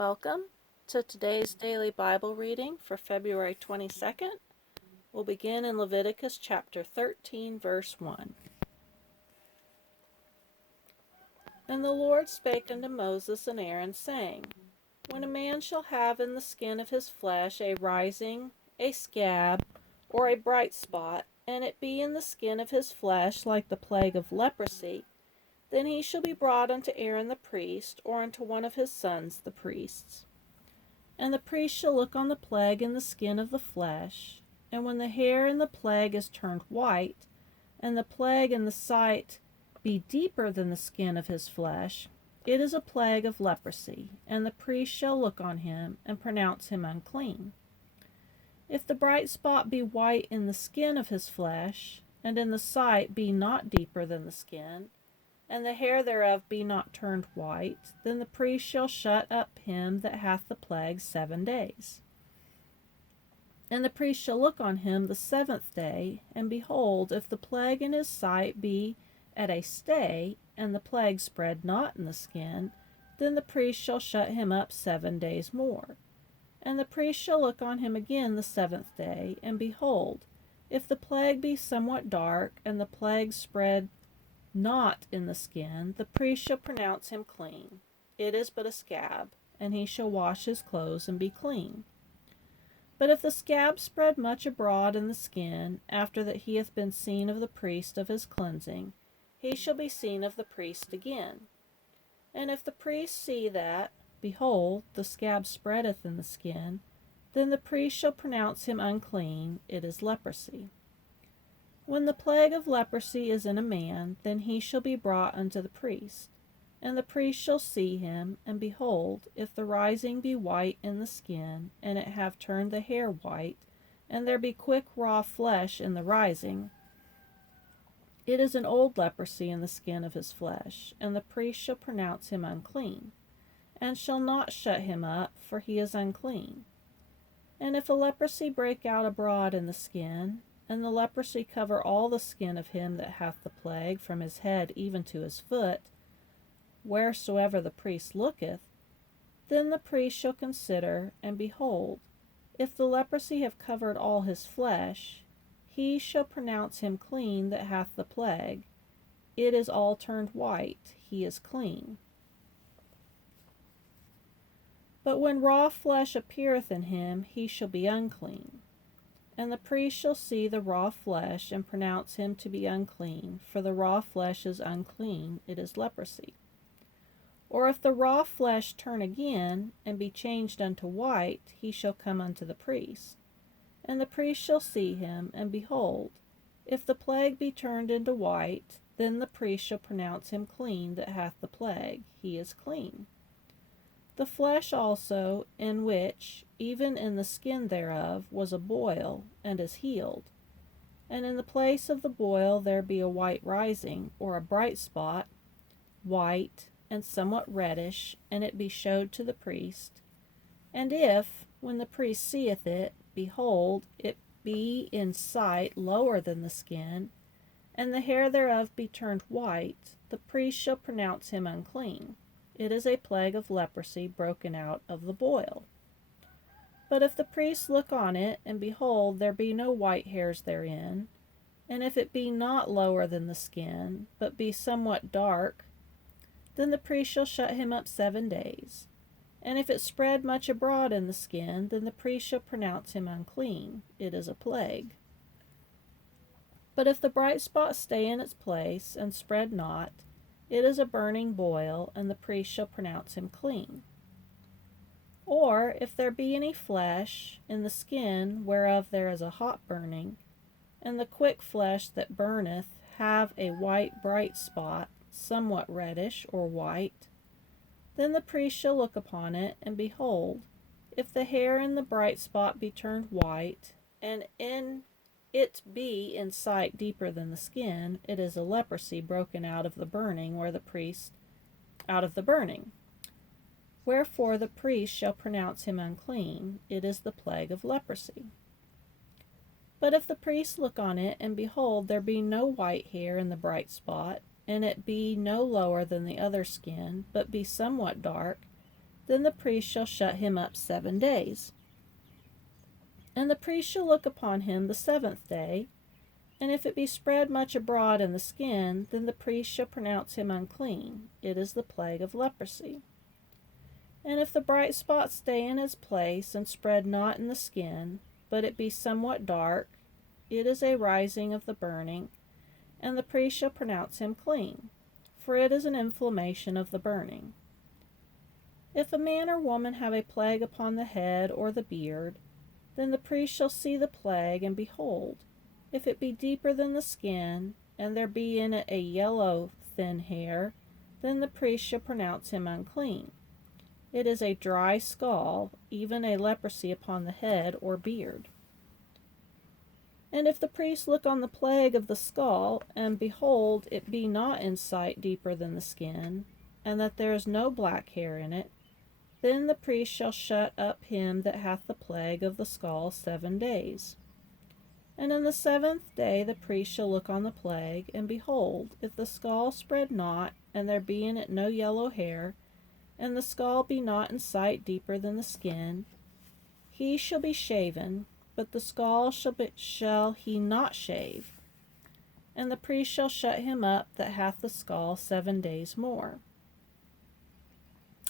Welcome to today's daily Bible reading for February 22nd. We'll begin in Leviticus chapter 13, verse 1. And the Lord spake unto Moses and Aaron, saying, When a man shall have in the skin of his flesh a rising, a scab, or a bright spot, and it be in the skin of his flesh like the plague of leprosy, then he shall be brought unto Aaron the priest, or unto one of his sons the priests. And the priest shall look on the plague in the skin of the flesh, and when the hair in the plague is turned white, and the plague in the sight be deeper than the skin of his flesh, it is a plague of leprosy, and the priest shall look on him, and pronounce him unclean. If the bright spot be white in the skin of his flesh, and in the sight be not deeper than the skin, and the hair thereof be not turned white, then the priest shall shut up him that hath the plague 7 days. And the priest shall look on him the 7th day, and behold, if the plague in his sight be at a stay, and the plague spread not in the skin, then the priest shall shut him up 7 days more. And the priest shall look on him again the 7th day, and behold, if the plague be somewhat dark, and the plague spread not in the skin, the priest shall pronounce him clean. It is but a scab, and he shall wash his clothes and be clean. But if the scab spread much abroad in the skin, after that he hath been seen of the priest of his cleansing, he shall be seen of the priest again. And if the priest see that, behold, the scab spreadeth in the skin, then the priest shall pronounce him unclean. It is leprosy. When the plague of leprosy is in a man, then he shall be brought unto the priest. And the priest shall see him, and behold, if the rising be white in the skin, and it have turned the hair white, and there be quick raw flesh in the rising, it is an old leprosy in the skin of his flesh, and the priest shall pronounce him unclean, and shall not shut him up, for he is unclean. And if a leprosy break out abroad in the skin, and the leprosy cover all the skin of him that hath the plague, from his head even to his foot, wheresoever the priest looketh, then the priest shall consider, and behold, if the leprosy have covered all his flesh, he shall pronounce him clean that hath the plague. It is all turned white, he is clean. But when raw flesh appeareth in him, he shall be unclean. And the priest shall see the raw flesh, and pronounce him to be unclean, for the raw flesh is unclean, it is leprosy. Or if the raw flesh turn again, and be changed unto white, he shall come unto the priest. And the priest shall see him, and behold, if the plague be turned into white, then the priest shall pronounce him clean that hath the plague, he is clean. The flesh also, in which, even in the skin thereof, was a boil, and is healed. And in the place of the boil there be a white rising, or a bright spot, white, and somewhat reddish, and it be showed to the priest. And if, when the priest seeth it, behold, it be in sight lower than the skin, and the hair thereof be turned white, the priest shall pronounce him unclean. It is a plague of leprosy broken out of the boil. But if the priest look on it, and behold, there be no white hairs therein, and if it be not lower than the skin, but be somewhat dark, then the priest shall shut him up 7 days. And if it spread much abroad in the skin, then the priest shall pronounce him unclean. It is a plague. But if the bright spot stay in its place, and spread not, it is a burning boil, and the priest shall pronounce him clean. Or, if there be any flesh in the skin whereof there is a hot burning, and the quick flesh that burneth have a white bright spot, somewhat reddish or white, then the priest shall look upon it, and behold, if the hair in the bright spot be turned white, and in it be in sight deeper than the skin, it is a leprosy broken out of the burning, out of the burning. Wherefore the priest shall pronounce him unclean. It is the plague of leprosy. But if the priest look on it, and behold, there be no white hair in the bright spot, and it be no lower than the other skin, but be somewhat dark, then the priest shall shut him up 7 days. And the priest shall look upon him the 7th day, and if it be spread much abroad in the skin, then the priest shall pronounce him unclean. It is the plague of leprosy. And if the bright spot stay in his place, and spread not in the skin, but it be somewhat dark, it is a rising of the burning, and the priest shall pronounce him clean, for it is an inflammation of the burning. If a man or woman have a plague upon the head or the beard, then the priest shall see the plague, and behold, if it be deeper than the skin, and there be in it a yellow thin hair, then the priest shall pronounce him unclean. It is a dry scall, even a leprosy upon the head or beard. And if the priest look on the plague of the skull, and behold, it be not in sight deeper than the skin, and that there is no black hair in it, then the priest shall shut up him that hath the plague of the skull 7 days. And in the 7th day the priest shall look on the plague, and behold, if the skull spread not, and there be in it no yellow hair, and the skull be not in sight deeper than the skin, he shall be shaven, but the skull shall he not shave. And the priest shall shut him up that hath the skull 7 days more.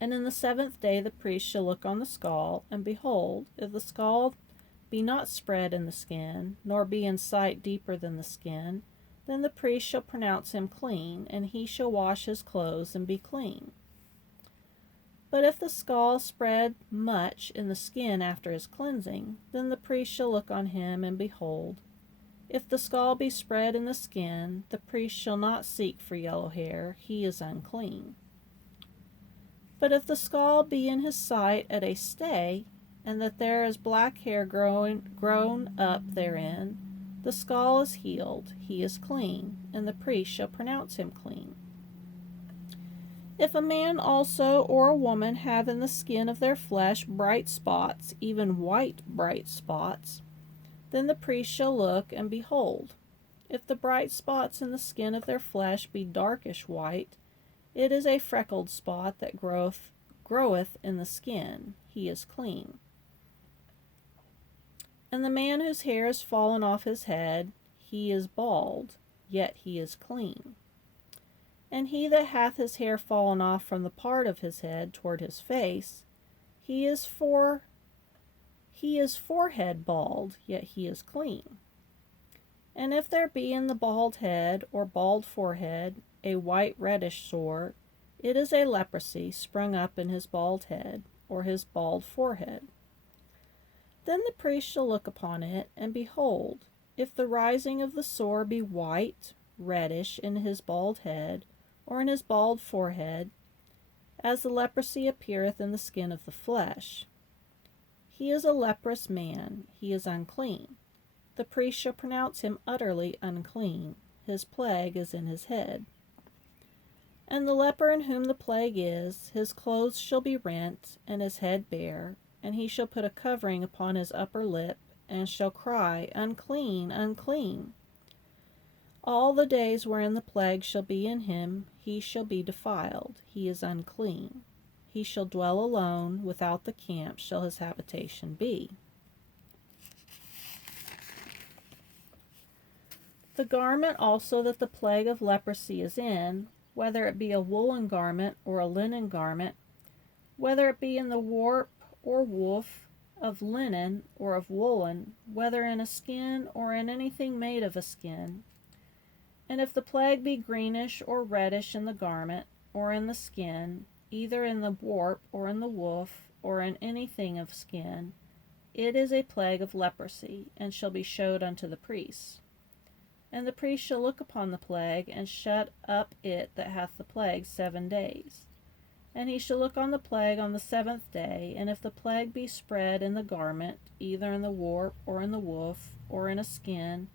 And in the 7th day the priest shall look on the skull, and behold, if the skull be not spread in the skin, nor be in sight deeper than the skin, then the priest shall pronounce him clean, and he shall wash his clothes and be clean. But if the skull spread much in the skin after his cleansing, then the priest shall look on him, and behold, if the skull be spread in the skin, the priest shall not seek for yellow hair, he is unclean. But if the skull be in his sight at a stay, and that there is black hair grown up therein, the skull is healed, he is clean, and the priest shall pronounce him clean. If a man also or a woman have in the skin of their flesh bright spots, even white bright spots, then the priest shall look, and behold, if the bright spots in the skin of their flesh be darkish white, it is a freckled spot that groweth in the skin, he is clean. And the man whose hair is fallen off his head, he is bald, yet he is clean. And he that hath his hair fallen off from the part of his head toward his face, he is forehead bald, yet he is clean. And if there be in the bald head or bald forehead a white reddish sore, it is a leprosy sprung up in his bald head or his bald forehead. Then the priest shall look upon it, and behold, if the rising of the sore be white, reddish in his bald head, or in his bald forehead, as the leprosy appeareth in the skin of the flesh, he is a leprous man, he is unclean. The priest shall pronounce him utterly unclean, his plague is in his head. And the leper in whom the plague is, his clothes shall be rent, and his head bare, and he shall put a covering upon his upper lip, and shall cry, Unclean, unclean. All the days wherein the plague shall be in him, he shall be defiled, he is unclean. He shall dwell alone, without the camp shall his habitation be. The garment also that the plague of leprosy is in, whether it be a woolen garment or a linen garment, whether it be in the warp or woof of linen or of woolen, whether in a skin or in anything made of a skin, and if the plague be greenish or reddish in the garment or in the skin, either in the warp or in the woof or in anything of skin, it is a plague of leprosy, and shall be showed unto the priests. And the priest shall look upon the plague, and shut up it that hath the plague 7 days. And he shall look on the plague on the 7th day, and if the plague be spread in the garment, either in the warp or in the woof, or in a skin,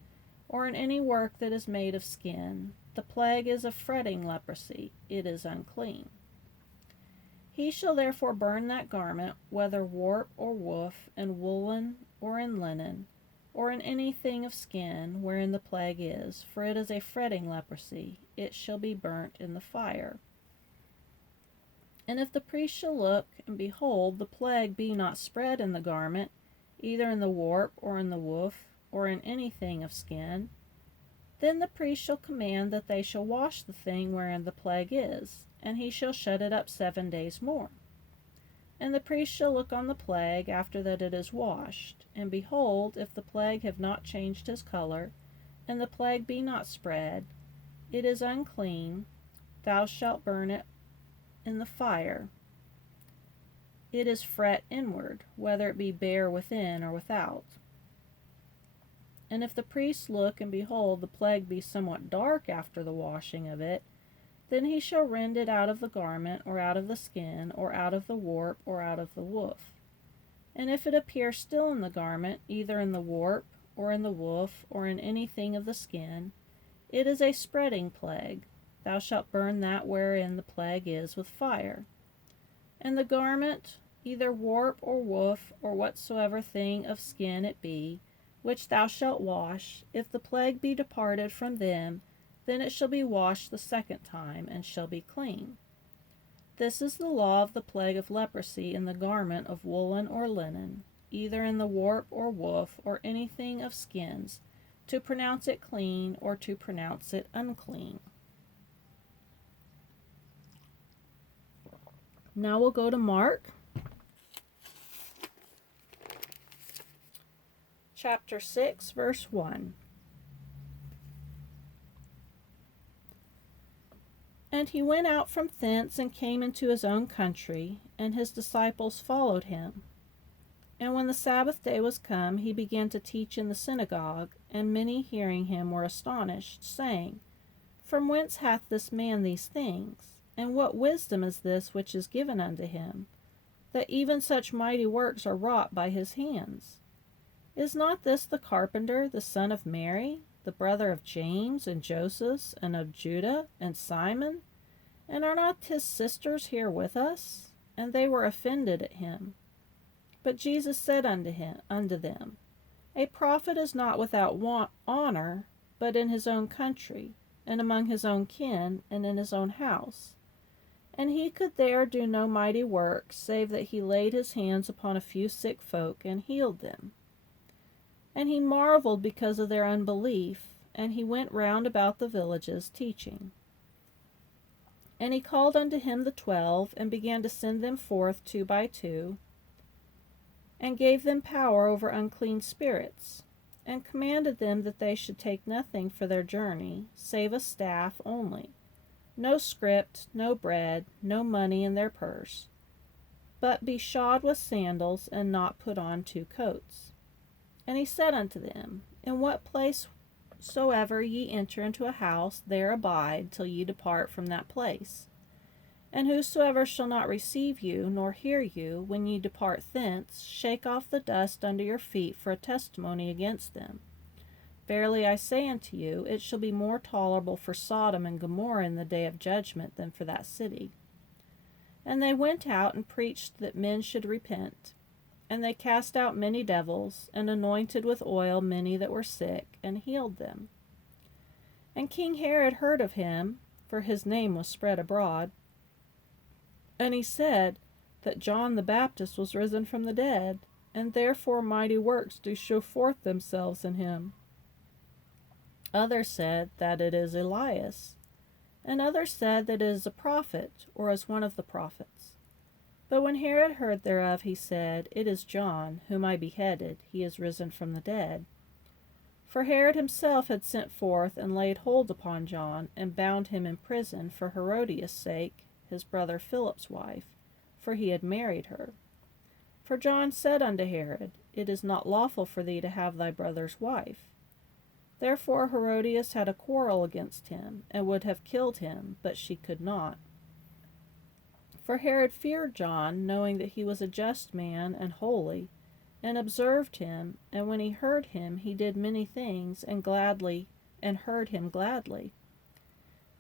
or in any work that is made of skin, the plague is a fretting leprosy, it is unclean. He shall therefore burn that garment, whether warp or woof, in woolen or in linen, or in anything of skin wherein the plague is, for it is a fretting leprosy, it shall be burnt in the fire. And if the priest shall look, and behold, the plague be not spread in the garment, either in the warp, or in the woof, or in anything of skin, then the priest shall command that they shall wash the thing wherein the plague is, and he shall shut it up 7 days more. And the priest shall look on the plague after that it is washed, and behold, if the plague have not changed his color, and the plague be not spread, it is unclean, thou shalt burn it in the fire. It is fret inward, whether it be bare within or without. And if the priest look, and behold, the plague be somewhat dark after the washing of it, then he shall rend it out of the garment, or out of the skin, or out of the warp, or out of the woof. And if it appear still in the garment, either in the warp, or in the woof, or in anything of the skin, it is a spreading plague. Thou shalt burn that wherein the plague is with fire. And the garment, either warp, or woof, or whatsoever thing of skin it be, which thou shalt wash, if the plague be departed from them, then it shall be washed the second time, and shall be clean. This is the law of the plague of leprosy in the garment of woolen or linen, either in the warp or woof, or anything of skins, to pronounce it clean, or to pronounce it unclean. Now we'll go to Mark, chapter 6, verse 1. And he went out from thence, and came into his own country, and his disciples followed him. And when the Sabbath day was come, he began to teach in the synagogue, and many hearing him were astonished, saying, From whence hath this man these things? And what wisdom is this which is given unto him, that even such mighty works are wrought by his hands? Is not this the carpenter, the son of Mary, the brother of James, and Joseph, and of Judah, and Simon? And are not his sisters here with us? And they were offended at him. But Jesus said unto them, A prophet is not without honor, but in his own country, and among his own kin, and in his own house. And he could there do no mighty work, save that he laid his hands upon a few sick folk, and healed them. And he marveled because of their unbelief, and he went round about the villages, teaching. And he called unto him the 12, and began to send them forth 2 by 2, and gave them power over unclean spirits, and commanded them that they should take nothing for their journey, save a staff only, no scrip, no bread, no money in their purse, but be shod with sandals, and not put on 2 coats. And he said unto them, In what place soever ye enter into a house, there abide till ye depart from that place. And whosoever shall not receive you, nor hear you, when ye depart thence, shake off the dust under your feet for a testimony against them. Verily I say unto you, it shall be more tolerable for Sodom and Gomorrah in the day of judgment than for that city. And they went out and preached that men should repent. And they cast out many devils, and anointed with oil many that were sick, and healed them. And King Herod heard of him, for his name was spread abroad. And he said that John the Baptist was risen from the dead, and therefore mighty works do show forth themselves in him. Others said that it is Elias, and others said that it is a prophet, or as one of the prophets. But when Herod heard thereof, he said, It is John, whom I beheaded. He is risen from the dead. For Herod himself had sent forth and laid hold upon John, and bound him in prison for Herodias' sake, his brother Philip's wife, for he had married her. For John said unto Herod, It is not lawful for thee to have thy brother's wife. Therefore Herodias had a quarrel against him, and would have killed him, but she could not. For Herod feared John, knowing that he was a just man and holy, and observed him, and when he heard him, he did many things, and heard him gladly.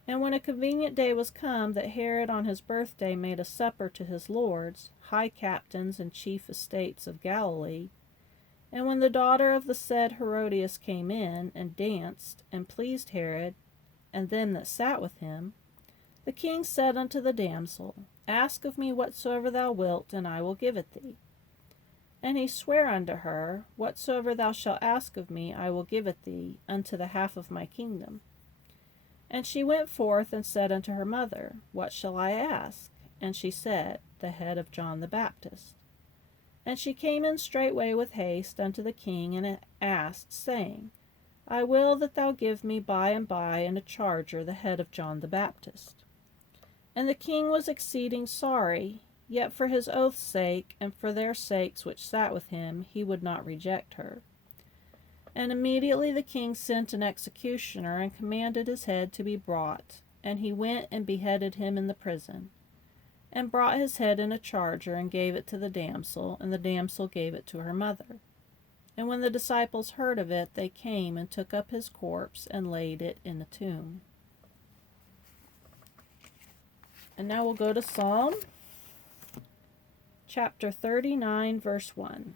And when a convenient day was come, that Herod on his birthday made a supper to his lords, high captains and chief estates of Galilee, and when the daughter of the said Herodias came in, and danced, and pleased Herod, and them that sat with him, the king said unto the damsel, Ask of me whatsoever thou wilt, and I will give it thee. And he sware unto her, Whatsoever thou shalt ask of me, I will give it thee, unto the half of my kingdom. And she went forth and said unto her mother, What shall I ask? And she said, The head of John the Baptist. And she came in straightway with haste unto the king, and asked, saying, I will that thou give me by and by in a charger the head of John the Baptist. And the king was exceeding sorry, yet for his oath's sake, and for their sakes which sat with him, he would not reject her. And immediately the king sent an executioner, and commanded his head to be brought. And he went and beheaded him in the prison, and brought his head in a charger, and gave it to the damsel, and the damsel gave it to her mother. And when the disciples heard of it, they came and took up his corpse, and laid it in a tomb. And now we'll go to Psalm chapter 39, verse 1.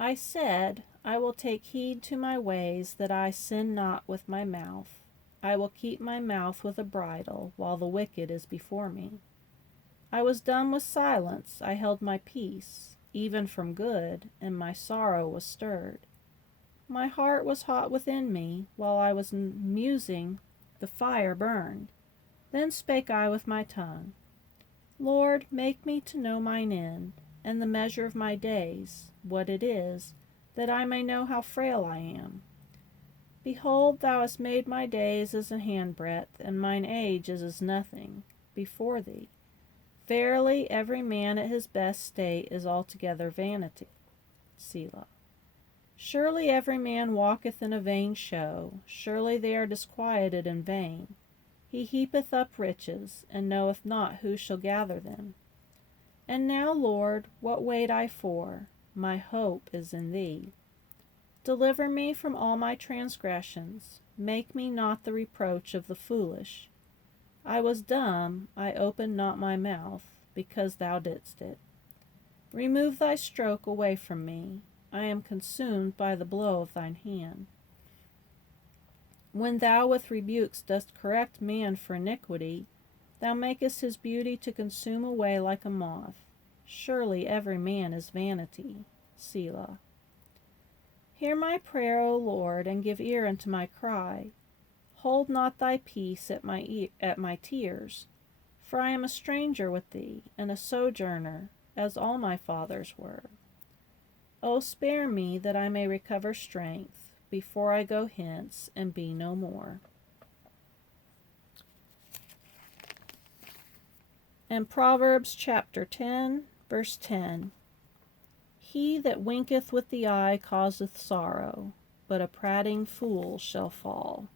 I said, I will take heed to my ways, that I sin not with my mouth. I will keep my mouth with a bridle, while the wicked is before me. I was dumb with silence, I held my peace, even from good, and my sorrow was stirred. My heart was hot within me, while I was musing, the fire burned. Then spake I with my tongue, Lord, make me to know mine end, and the measure of my days, what it is, that I may know how frail I am. Behold, thou hast made my days as a handbreadth, and mine age is as nothing before thee. Verily, every man at his best state is altogether vanity. Selah. Surely every man walketh in a vain show, surely they are disquieted in vain. He heapeth up riches, and knoweth not who shall gather them. And now, Lord, what wait I for? My hope is in thee. Deliver me from all my transgressions, make me not the reproach of the foolish. I was dumb, I opened not my mouth, because thou didst it. Remove thy stroke away from me, I am consumed by the blow of thine hand. When thou with rebukes dost correct man for iniquity, thou makest his beauty to consume away like a moth. Surely every man is vanity. Selah. Hear my prayer, O Lord, and give ear unto my cry. Hold not thy peace at my tears, for I am a stranger with thee, and a sojourner, as all my fathers were. O spare me, that I may recover strength, before I go hence and be no more. And Proverbs chapter 10, verse 10. He that winketh with the eye causeth sorrow, but a prating fool shall fall.